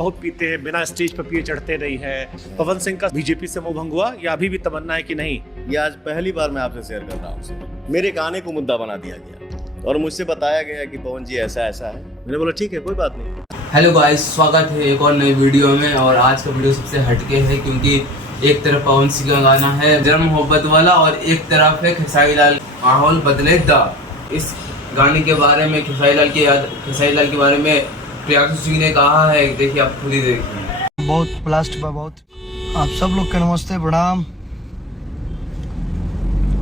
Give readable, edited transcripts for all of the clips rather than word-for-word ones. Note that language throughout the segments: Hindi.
बहुत पीते हैं, बिना स्टेज पर पिए चढ़ते नहीं है। पवन सिंह का बीजेपी से मोह भंग हुआ या अभी भी तमन्ना है कि नहीं? ये आज पहली बार मैं आपसे शेयर कर रहा हूँ। मेरे गाने को मुद्दा बना दिया गया और मुझसे बताया गया कि पवन जी ऐसा ऐसा है। मैंने बोला ठीक है, कोई बात नहीं। हेलो गाइस, स्वागत है एक और नई वीडियो में। और आज का वीडियो सबसे हटके है क्योंकि एक तरफ पवन सिंह का गाना है जरा मोहब्बत वाला और एक तरफ है खेसारी लाल माहौल बदले दा। इस गाने के बारे में खेसारी लाल के बारे में प्रियांशु सिंह ने कहा है, देखिए आप खुद ही देखिए। बहुत ब्लास्ट बा बहुत। आप सब लोग के नमस्ते, प्रणाम।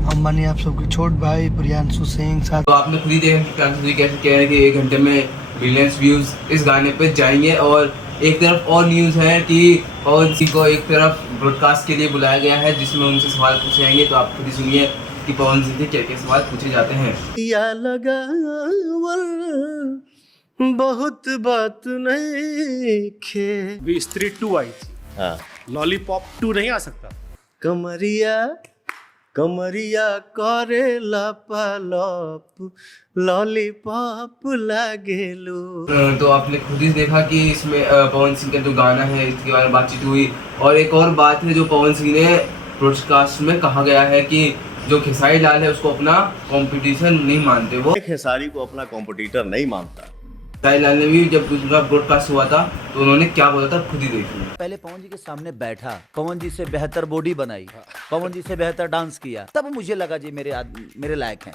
हम बने आप सबके छोट भाई प्रियांशु सिंह साथ। तो आपने खुद ही देखा कि प्रियांशु सिंह कैसे कह रहे हैं कि 1 घंटे में मिलियंस व्यूज इस गाने पे जाएंगे। और एक तरफ और न्यूज़ है कि पवन सिंह को एक तरफ ब्रॉडकास्ट के लिए बुलाया गया है जिसमें उनसे सवाल पूछे जाएंगे। तो आप खुद ही सुनिए कि पवन सिंह से क्या क्या सवाल पूछे जाते हैं। या लगावल बहुत बात नहीं खे। अभी स्त्री 2 आई थी, हाँ, लॉलीपॉप 2 नहीं आ सकता? कमरिया कमरिया करेला पालप लॉलीपॉप लागेलू। तो आपने खुद ही देखा कि इसमें पवन सिंह का जो गाना है इसके बारे में बातचीत हुई। और एक और बात है जो पवन सिंह ने ब्रॉडकास्ट में कहा गया है कि जो खेसारी लाल है उसको अपना कंपटीशन नहीं मानते। वो खेसारी को अपना कॉम्पिटिटर नहीं मानता। खेसारी लाल ने भी जब दूसरा ब्रॉडकास्ट हुआ था तो उन्होंने क्या बोला था खुद ही देखिए। पहले पवन जी के सामने बैठा, पवन जी से बेहतर बॉडी बनाई, पवन जी से बेहतर डांस किया, तब मुझे लगा जी मेरे लायक हैं।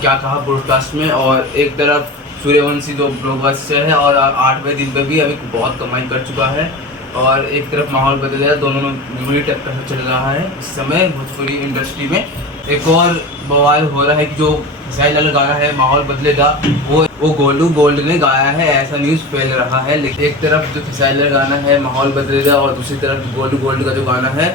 क्या कहा ब्रॉडकास्ट में। और एक तरफ सूर्यवंशी जो ब्लॉकबस्टर है और 8वें दिन पे भी अभी बहुत कमाई कर चुका है। और एक तरफ माहौल बदल गया, दोनों में बुरी टक्कर चल रहा है इस समय भोजपुरी इंडस्ट्री में। एक और बवाल हो रहा है कि जो खेसारी लाल गाना है माहौल बदलेगा वो गोलू गोल्ड ने गाया है, ऐसा न्यूज़ फैल रहा है। लेकिन एक तरफ जो खेसारी लाल गाना है माहौल बदलेगा और दूसरी तरफ गोलू गोल्ड का जो गाना है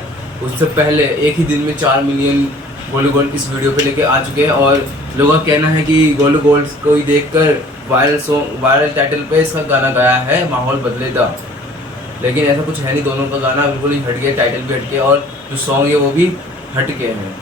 उससे पहले एक ही दिन में 4 मिलियन गोलू गोल्ड इस वीडियो पे लेके आ चुके हैं। और लोगों का कहना है कि गोलू गोल्ड को ही देखकर वायरल टाइटल पे इसका गाना गाया है माहौल बदलेगा। लेकिन ऐसा कुछ है नहीं, दोनों का गाना बिल्कुल ही हट गया, टाइटल भी हट गया और जो सॉन्ग है वो भी हट गए हैं।